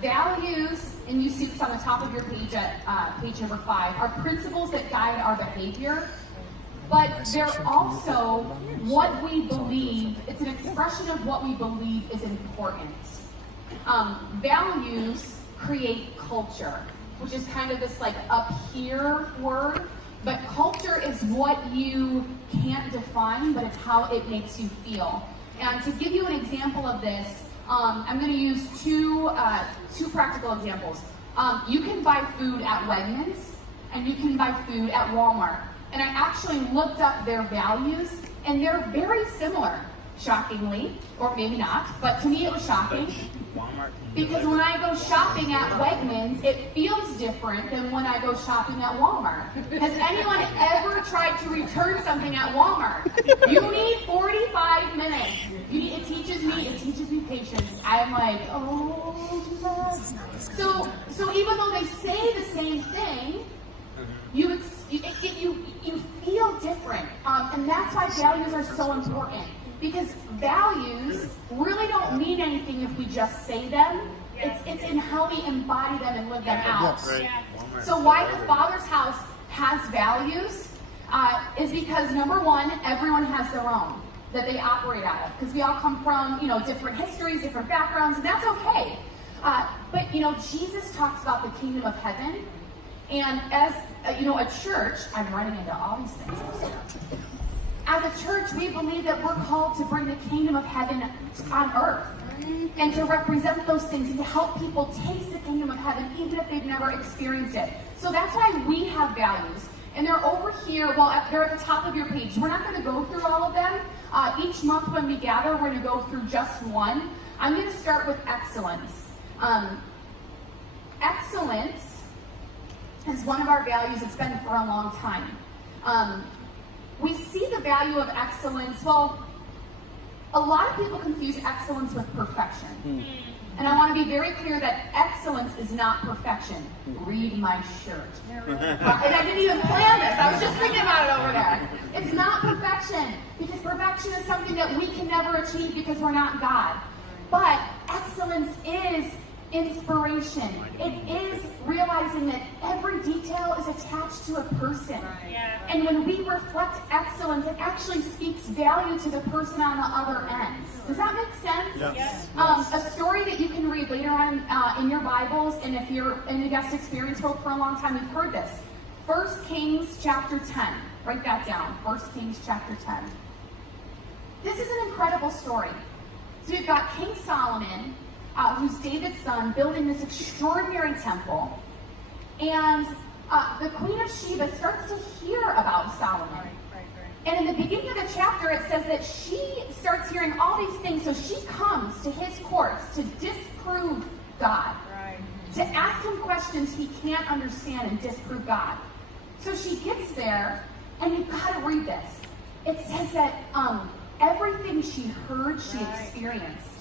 Values, and you see this on the top of your page at page number 5, are principles that guide our behavior, but they're also what we believe. It's an expression of what we believe is important. Values create culture, which is kind of this like up here word, but culture is what you can't define, but it's how it makes you feel. And to give you an example of this, I'm going to use two practical examples. You can buy food at Wegmans, and you can buy food at Walmart. And I actually looked up their values, and they're very similar, shockingly, or maybe not, but to me it was shocking. Because when I go shopping at Wegmans, it feels different than when I go shopping at Walmart. Has anyone ever tried to return something at Walmart? You need 45 minutes. It teaches me patience. I'm like, oh, Jesus. So even though they say the same thing, you feel different. And that's why values are so important. Because values really don't mean anything if we just say them. It's in how we embody them and live them out. So why the Father's house has values is because, number one, everyone has their own that they operate out of. Because we all come from, different histories, different backgrounds, and that's okay. But, Jesus talks about the kingdom of heaven. And as, a church, I'm running into all these things. As a church, we believe that we're called to bring the kingdom of heaven on earth and to represent those things and to help people taste the kingdom of heaven even if they've never experienced it. So that's why we have values. And they're over here, they're at the top of your page. We're not going to go through all of them. Each month when we gather, we're going to go through just one. I'm going to start with excellence. Excellence is one of our values. It's been for a long time. We see the value of excellence. Well, a lot of people confuse excellence with perfection. And I want to be very clear that excellence is not perfection. Read my shirt. And I didn't even plan this. I was just thinking about it over there. It's not perfection, because perfection is something that we can never achieve because we're not God. But excellence is inspiration. It is realizing that every detail is attached to a person. And when we reflect excellence, it actually speaks value to the person on the other end. Does that make sense? Yes. A story that you can read later on in your Bibles, and if you're in the guest experience world for a long time, you've heard this. 1 Kings chapter 10. Write that down. 1 Kings chapter 10. This is an incredible story. So you've got King Solomon, who's David's son, building this extraordinary temple. And the Queen of Sheba starts to hear about Solomon. And in the beginning of the chapter, it says that she starts hearing all these things, so she comes to his courts to disprove God. To ask him questions he can't understand and disprove God. So she gets there, and you've got to read this. It says that everything she heard, she experienced.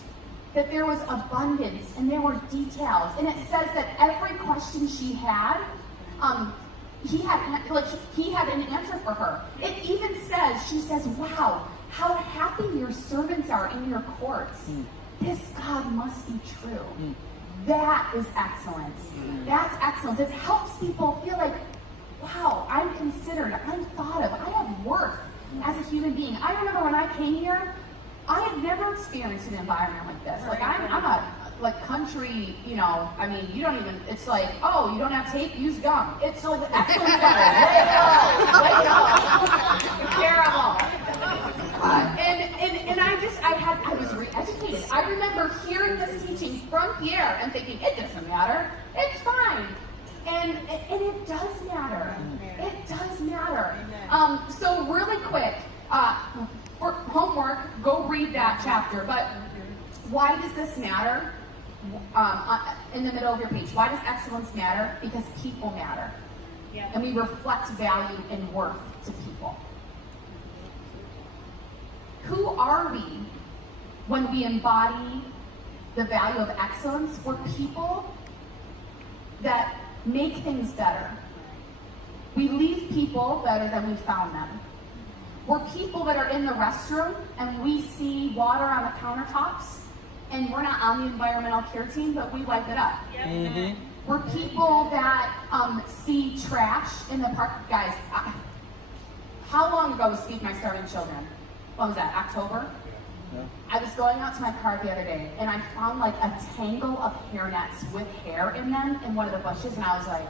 That there was abundance and there were details. And it says that every question she had, he had an answer for her. It even says, she says, wow, how happy your servants are in your courts. This God must be true. That is excellence. That's excellence. It helps people feel like, wow, I'm considered, I'm thought of, I have worth as a human being. I remember when I came here, I had never experienced an environment like this. Like I'm a country, you don't even, it's like, oh, you don't have tape, use gum. It's so the excellence level, way up. Terrible. I was re-educated. I remember hearing this teaching from Pierre and thinking, it doesn't matter, it's fine. And it does matter. It does matter. So really quick, for homework, go read that chapter. But why does this matter? In the middle of your page, why does excellence matter? Because people matter. And we reflect value and worth to people. Who are we when we embody the value of excellence? We're people that make things better. We leave people better than we found them. We're people that are in the restroom and we see water on the countertops and we're not on the environmental care team, but we wipe it up. Mm-hmm. We're people that see trash in the park. Guys, how long ago was Speak My Starving Children? What was that, October? Yeah. I was going out to my car the other day, and I found like a tangle of hairnets with hair in them in one of the bushes, and I was like,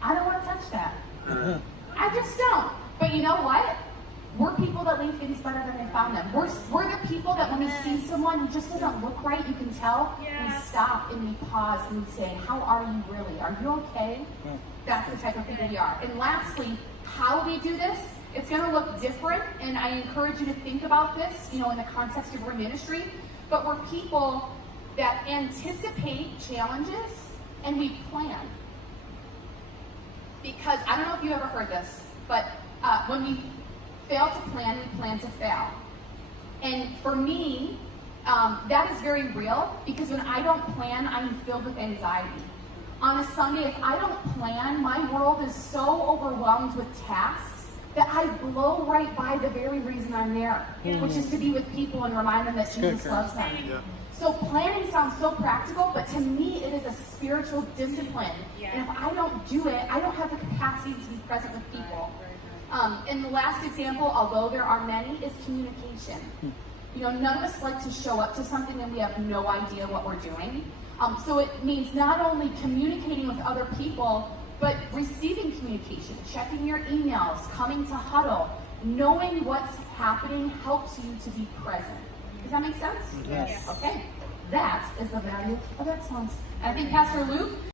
I don't want to touch that. I just don't. But you know what? We're people that leave things better than they found them. We're the people that when we see someone who just doesn't look right, you can tell, we stop and we pause and we say, how are you really? Are you okay? That's the type of people we are. And lastly, how we do this, it's going to look different, and I encourage you to think about this, in the context of your ministry, but we're people that anticipate challenges and we plan. Because, I don't know if you ever heard this, but when we fail to plan, we plan to fail. And for me, that is very real, because when I don't plan, I am filled with anxiety. On a Sunday, if I don't plan, my world is so overwhelmed with tasks that I blow right by the very reason I'm there, which is to be with people and remind them that Jesus loves them. Yeah. So planning sounds so practical, but to me it is a spiritual discipline. And if I don't do it, I don't have the capacity to be present with people. And the last example, although there are many, is communication. None of us like to show up to something and we have no idea what we're doing. So it means not only communicating with other people, but receiving communication, checking your emails, coming to huddle, knowing what's happening helps you to be present. Does that make sense? Yes. Okay. That is the value of excellence. And I think Pastor Luke